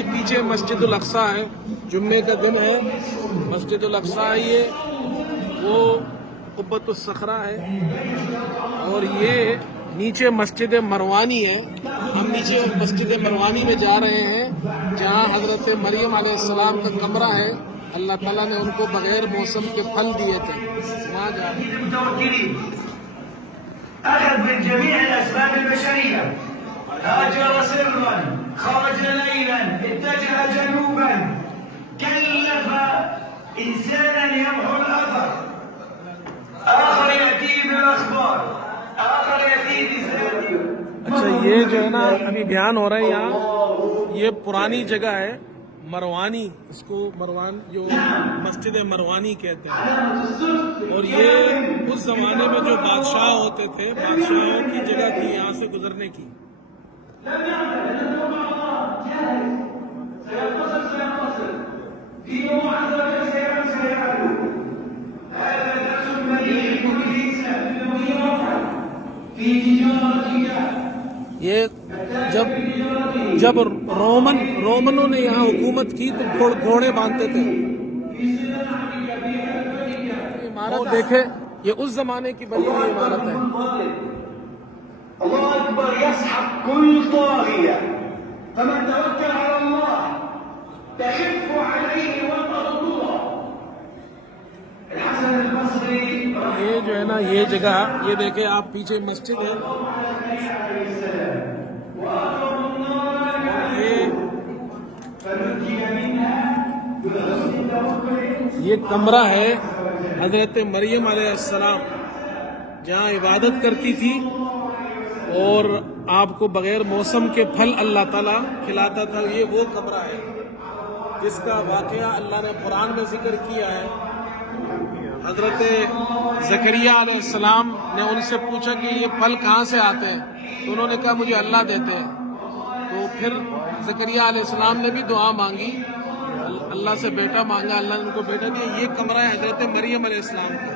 یہ پیچھے مسجد الاقصیٰ ہے، جمعے کا دن ہے، مسجد الاقصیٰ ہے، یہ وہ قبۃ الصخرہ ہے، اور یہ نیچے مسجد مروانی ہے۔ ہم نیچے مسجد مروانی میں جا رہے ہیں جہاں حضرت مریم علیہ السلام کا کمرہ ہے، اللہ تعالیٰ نے ان کو بغیر موسم کے پھل دیے تھے، وہاں جا رہے ہیں۔ أخذ من جميع الأسباب البشرية، هاجر سرا، خرج ليلا، اتجه جنوبا، كلف إنسانا يمحو الأثر، آخر يأتي بالأخبار، آخر يأتي بذاته۔ اچھا، یہ جو ہے نا ابھی بیان ہو رہا ہے یہاں، یہ پرانی جگہ ہے مروانی، اس کو مروان جو مسجد مروانی کہتے ہیں، اور یہ اس زمانے میں جو بادشاہ ہوتے تھے، بادشاہوں کی جگہ تھی یہاں سے گزرنے کی۔ یہ جب رومنوں نے یہاں حکومت کی تو گھوڑے باندھتے تھے۔ عمارت دیکھے، یہ اس زمانے کی بنی ہوئی عمارت ہے۔ الله أكبر، يسحق كل طاغية، فمن توكل على الله تخف عليه وطأ الله۔ الحسن البصري یہ جو ہے نا یہ جگہ، یہ دیکھیں آپ پیچھے مسجد ہے، یہ کمرہ ہے حضرت مریم علیہ السلام جہاں عبادت کرتی تھی، اور آپ کو بغیر موسم کے پھل اللہ تعالیٰ کھلاتا تھا۔ یہ وہ کمرہ ہے جس کا واقعہ اللہ نے قرآن میں ذکر کیا ہے۔ حضرت زکریا علیہ السلام نے ان سے پوچھا کہ یہ پھل کہاں سے آتے ہیں، تو انہوں نے کہا مجھے اللہ دیتے ہیں۔ تو پھر زکریا علیہ السلام نے بھی دعا مانگی، اللہ سے بیٹا مانگا، اللہ نے ان کو بیٹا دیا۔ یہ کمرہ ہے حضرت مریم علیہ السلام کا۔